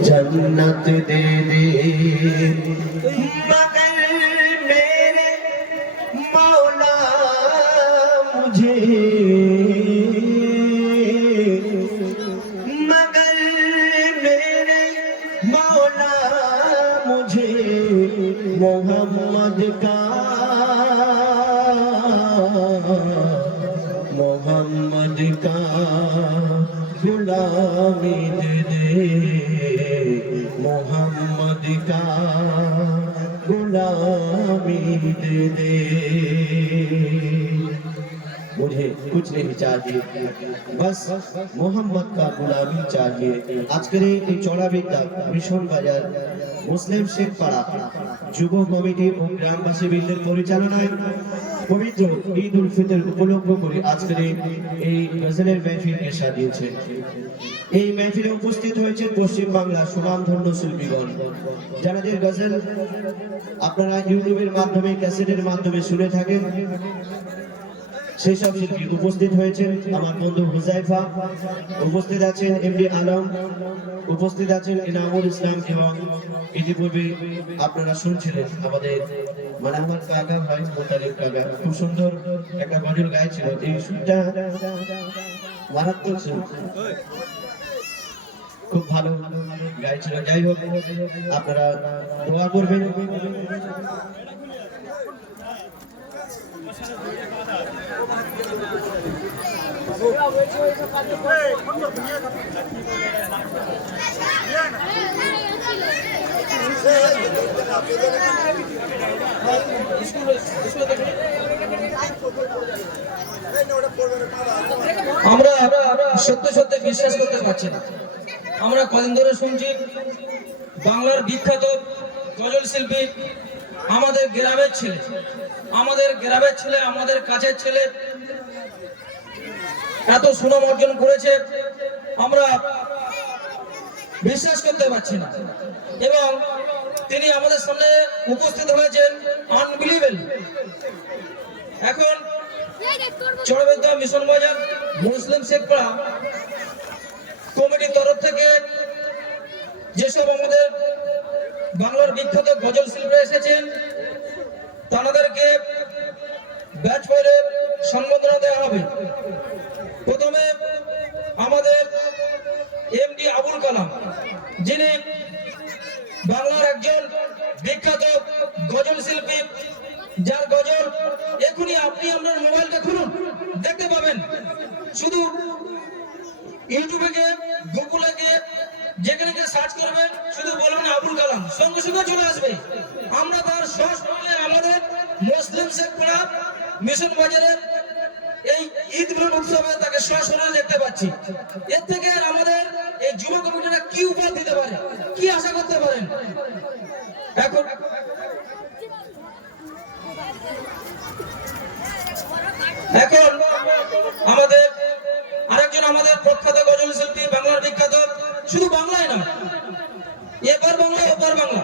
जन्नत दे दे मगर मेरे मौला मुझे मगर मेरे मौला मुझे मोहम्मद का गुलामी दे दे मोहम्मद का गुलामी दे दे मुझे कुछ नहीं चाहिए बस मोहम्मद का गुलामी चाहिए আজকের এই চড়াবিদ্যা মিশন বাজার মুসলিম শেখ পাড়া যুব কমিটি ও গ্রামবাসী বৃন্দের পরিচালনায় পবিত্র ঈদ উল ফিতর উপলক্ষ করে আজকের এই গজলের মাহফিলকে সাজিয়েছে এই মাহফিলে উপস্থিত হয়েছে পশ্চিম বাংলার সুনামধন্য শিল্পীগণ যাদের গজল আপনারা ইউটিউবের মাধ্যমে ক্যাসেটের মাধ্যমে শুনে থাকেন সেই সব শিল্পী উপস্থিত হয়েছেন আমার বন্ধু হুজাইফা উপস্থিত আছেন এমডি আলম উপস্থিত আছেন ইনামুল ইসলাম এবং ইতিপূর্বে আপনারা শুনছিলেন আমাদের মানে আমার কাকা ভাই মোতালিব কাকা খুব সুন্দর একটা গজল গাইছিল এই সুরটা মারাত্মক সুর খুব ভালো গাইছিল যাই হোক আপনারা দোয়া করবেন আমরা সত্যি সত্যি বিশ্বাস করতে পারছি না আমরা কদিন ধরে শুনছি বাংলার বিখ্যাত গজল শিল্পী আমাদের গ্রামের ছেলে আমাদের কাছের ছেলে এত সুনাম অর্জন করেছে আমরা বিশ্বাস করতে পারছি না এবং তিনি আমাদের সামনে উপস্থিত হয়েছেন আনবিলিভেবল এখন চড়াবিদ্যা মিশন বাজার মুসলিম শেখ পাড়া কমিটির তরফ থেকে যেসব আমাদের বাংলার বিখ্যাত গজল শিল্পীরা এসেছেন তাদেরকে ব্যাচ করে সম্মাননা দেওয়া হবে প্রথমে আমাদের এমডি আবুল কালাম যিনি বাংলার একজন বিখ্যাত গজল শিল্পী যার গজল এখনই আপনি আপনার মোবাইলটা খুলুন দেখতে পাবেন শুধু ইউটিউবে গিয়ে গুগলে গিয়ে যেখানে গিয়ে সার্চ করবেন শুধু বলবেন আবুল কালাম সঙ্গে সঙ্গে চলে আসবে আমরা তার সশরীরে আমাদের মুসলিম শেখ পাড়া মিশন বাজারের এই ঈদ মিলন উৎসবে তাকে সশরীরে দেখতে পাচ্ছি এর থেকে আমাদের এই যুব কমিটিরা কি উপহার দিতে পারে কি আশা করতে পারেন এখন আমাদের আরেকজন আমাদের প্রখ্যাত গজল শিল্পী বাংলার বিখ্যাত শুধু বাংলায় না এপার বাংলা ওপার বাংলা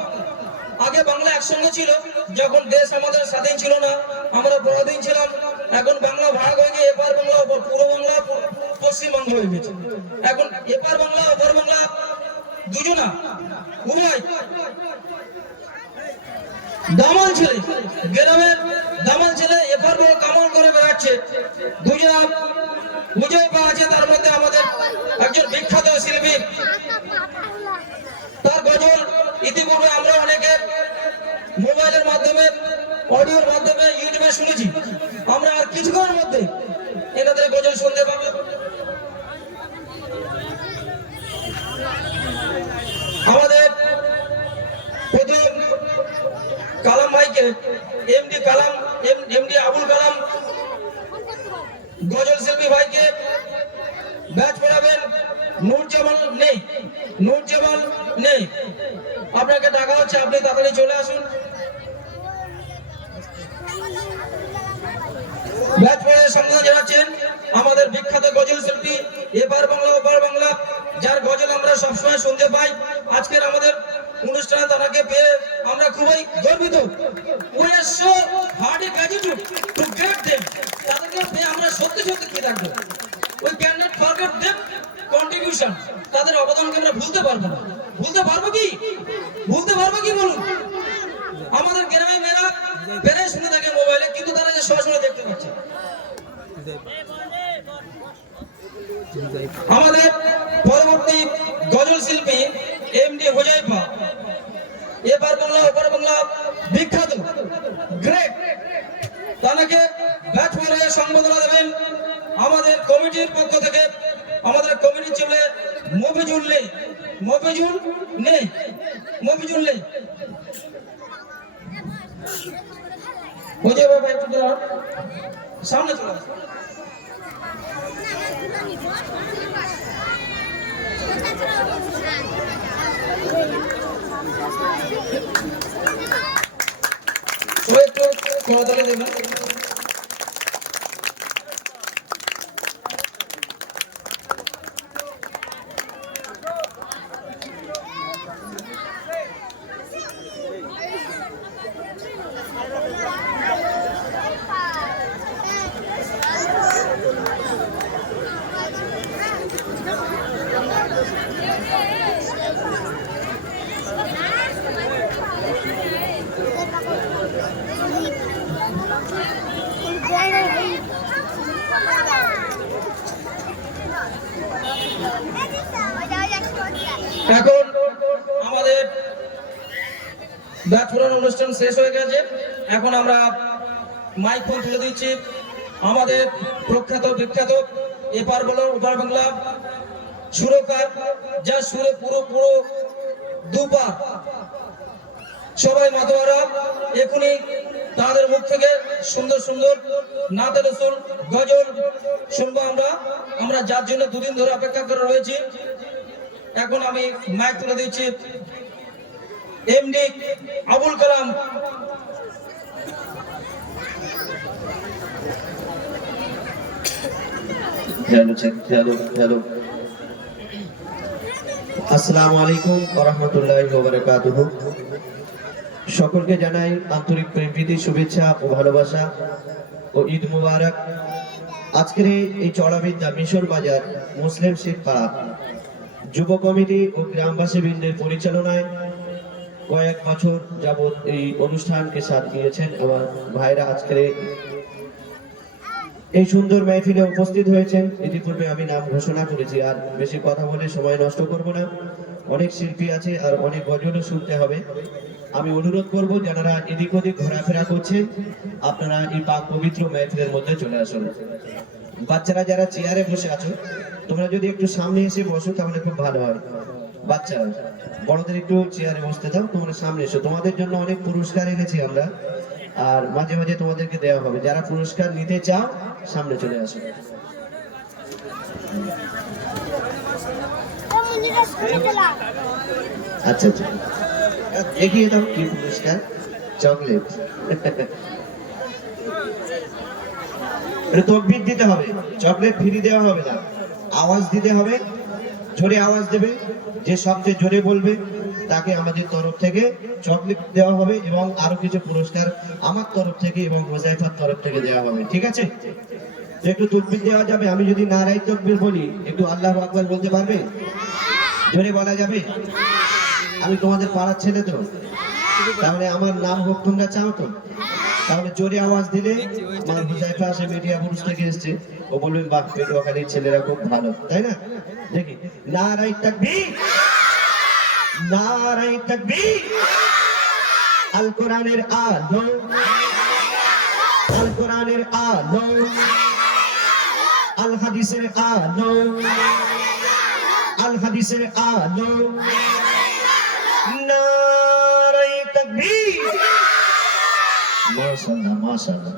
আগে বাংলা একসঙ্গে ছিল যখন দেশ আমাদের স্বাধীন ছিল না আমরা পরাধীন ছিলাম এখন বাংলা ভাগ হয়ে গিয়ে এপার বাংলা পূর্ব বাংলা পশ্চিম বাংলা হয়ে গেছে এখন এপার বাংলা ওপার বাংলা দুজনা উভয় দামাল ছেলে গ্রামের দামাল ছেলে এপার কামাল করে বেড়াচ্ছে দুজনা বুঝেই পাওয়া আছে তার মধ্যে আমাদের একজন বিখ্যাত শিল্পী তার গজল ইতিপূর্বে আমরা অনেকে মোবাইলের মাধ্যমে অডিওর মাধ্যমে ইউটিউবে শুনেছি আমরা আর কিছুক্ষণের মধ্যে এনাদের গজল শুনতে পাবো আমাদের প্রথম কালাম ভাইকে এমডি আবুল কালাম গজল শিল্পী ভাইকে ব্যাচ পড়াবেন নূরজামাল নেই আপনাকে টাকা হচ্ছে আপনি তাড়াতাড়ি চলে আসুন ব্যাচ পড়ার সম্মান জানাচ্ছেন আমাদের বিখ্যাত গজল শিল্পী এপার বাংলা ওপার বাংলা যার গজল আমরা সবসময় শুনতে পাই আজকের আমাদের অনুষ্ঠানে তাকে পেয়ে আমরা খুবই গর্বিত we are so hearty gratitude to get them তাদেরকে পেয়ে আমরা সত্যি সত্যি কি থাকবো we cannot forget them continue contribution, তাদের অবদানকে আমরা ভুলতে পারবো না। ভুলতে পারবো কি? ভুলতে পারবো কি বলুন? আমাদের গ্রামে মেয়েরা প্রায় শুনে থাকে মোবাইলে, কিন্তু তারা যে সরাসরি দেখতে পাচ্ছে। আমাদের পরবর্তী গজল শিল্পী এমডি হুজাইফা, এপার বাংলা ওপার বাংলা বিখ্যাত গ্রেট, তাকে ব্যাট বলে সম্বোধনা দেবেন আমাদের কমিটির পক্ষ থেকে। আমাদের কমিটির ছেলে মফিজুল নেই হুজাইফা ভাই একটু দাঁড়ান, সামনে চলে আসুন। ও একটু করতালি দেবেন। এখন আমাদের ব্যাট ফোরান অনুষ্ঠান শেষ হয়ে গেছে। এখন আমরা মাইক ফোন তুলে দিচ্ছি আমাদের প্রখ্যাত বিখ্যাত এপার বলো ওপার বাংলা সুরকার, যা সুরে পুরো পুরো দুপার সবাই মাতোয়ারা। এখনই তাদের মুখ থেকে সুন্দর সুন্দর নাতে রসুল গজল শুনবো আমরা যার জন্য দুদিন ধরে অপেক্ষা করে রয়েছি। এখন আমি মাইক তুলে দিচ্ছি এমডি আবুল কালাম। হ্যালো, আসসালামু আলাইকুম ওয়া রাহমাতুল্লাহি ওয়া বারাকাতুহু। সকলকে জানাই আন্তরিক প্রেম প্রীতি শুভেচ্ছা ও ভালোবাসা ও ঈদ মুবারক। আজকের এই চড়াবিদ্যা মিশর বাজার মুসলিম শেখ পাড়া যুব কমিটি ও গ্রামবাসী বৃন্দের পরিচালনায় কয়েক বছর যাবৎ এই অনুষ্ঠানকে সাথ দিয়েছেন আমার ভাইরা। আজকের এই সুন্দর মাহফিলে উপস্থিত হয়েছেন। ইতিপূর্বে আমি নাম ঘোষণা করেছি, আর বেশি কথা বলে সময় নষ্ট করব না। অনেক শিল্পী আছে আর অনেক গজলও শুনতে হবে। আমি অনুরোধ করব যারা এদিক ওদিক ঘোরাফেরা করছেন, আপনারা এই পাক পবিত্র মাহফিলের মধ্যে চলে আসুন। বাচ্চারা যারা চেয়ারে বসে আছো, তোমরা যদি একটু সামনে এসে বসো তাহলে খুব ভালো হয়। বাচ্চারা বড়দের একটু চেয়ারে বসতে দাও, তোমরা সামনে এসো। তোমাদের জন্য অনেক পুরস্কার এনেছি আমরা, আর মাঝে মাঝে তোমাদেরকে দেওয়া হবে। যারা পুরস্কার নিতে চাও সামনে চলে আসো। আচ্ছা, এগিয়ে দাও। কি পুরস্কার? চকলেট। তকবীর দিতে হবে, চকলেট ফ্রি দেওয়া হবে না। আওয়াজ দিতে হবে, জোরে আওয়াজ দেবে। যে সবচেয়ে জোরে বলবে তাকে আমাদের তরফ থেকে চকলেট দেওয়া হবে, এবং আরো কিছু পুরস্কার আমার তরফ থেকে এবং হুজাইফার তরফ থেকে দেওয়া হবে। ঠিক আছে? একটু তাকবীর দেওয়া যাবে। আমি যদি নারায়ে তাকবীর বলি, একটু আল্লাহু আকবার বলতে পারবে? জোরে বলা যাবে? আমি তোমাদের পাড়ার ছেলে তো, তাহলে আমার নাম হোক, তোমরা চাও তো? তাহলে জোরে আওয়াজ দিলে আমার হুজাইফা সে মিডিয়া পুরুষ থেকে এসেছে, ও বলবেন বাহ, পেটুয়াখালীর ছেলেরা খুব ভালো, তাই না? দেখি, নারায়ে তাকবীর, নারায়ে তাকবীর। আল কোরআনের আলো, আল কোরআনের আলো, আল হাদিসের আলো, আল হাদিসের আলো। নারায়ে তাকবীর। মাশাআল্লাহ, মাশাআল্লাহ।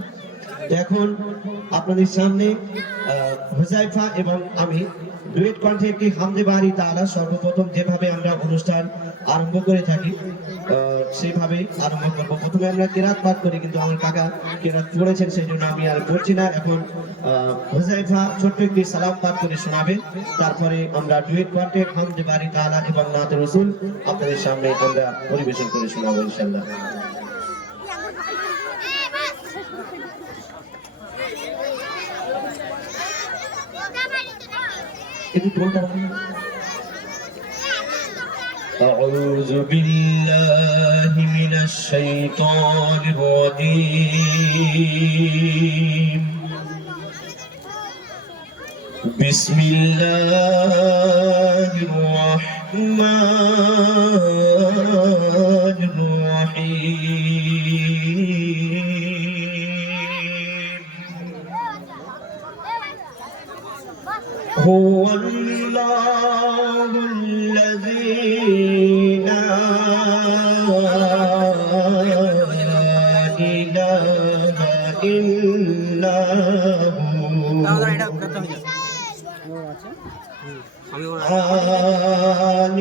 এখন আপনাদের সামনে হুজাইফা এবং আমি ডুয়েট কণ্ঠে একটি হামদে বারি তাআলা সর্বপ্রথম যেভাবে আমরা অনুষ্ঠান আরম্ভ করে থাকি সেইভাবে আরম্ভ করব। প্রথমে আমরা কিরাত পাঠ করি, কিন্তু আমার কাকা কিরাত পড়েছেন, সেই জন্য আমি আর করছি না। এখন হুজাইফা ছোট্ট একটি সালাম পাঠ করে শোনাবে, তারপরে আমরা ডুয়েট কণ্ঠে হামদে বারি তাআলা এবং নাতে রাসূল আপনাদের সামনে আমরা পরিবেশন করে শোনাবো ইনশাআল্লাহ। একটু টোলটা أعوذ بالله من الشيطان الرجيم بسم الله الرحمن الرحيم هو الله الذي لا إله إلا هو عالم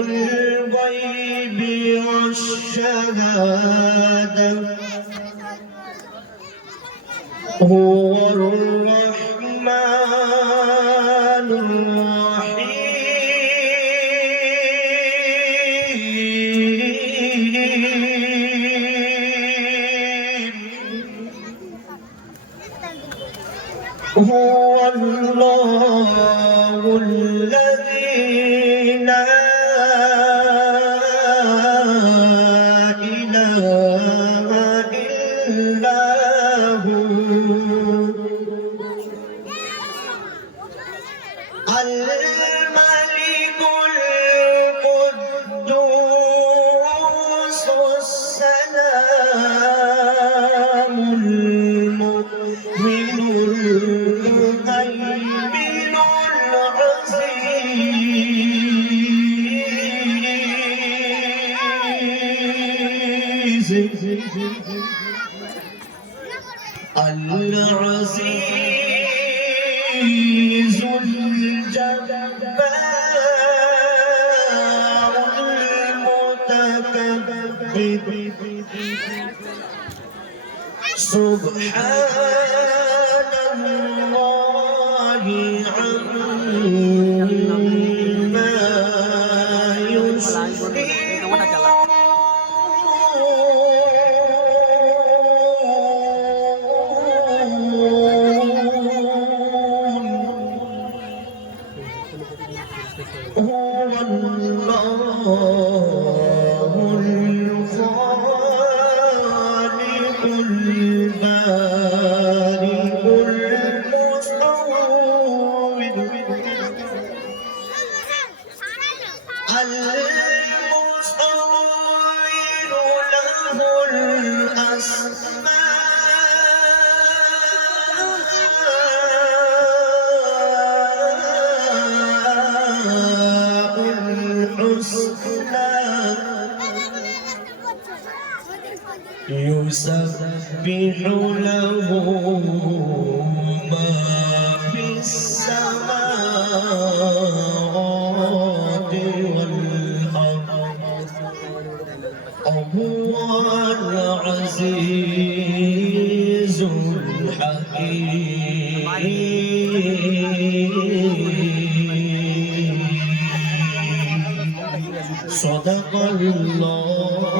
الغيب والشهادة هو الرحمن الرحيم هو الله الذي لا إله إلا هو الملك القدوس السلام المؤمن المهيمن العزيز العزيز الجبار المتكبر سبحان الله عما هو الله الخالق البارئ المصور المصور له يسبح له ما في السماوات والأرض وهو العزيز الحكيم صدق الله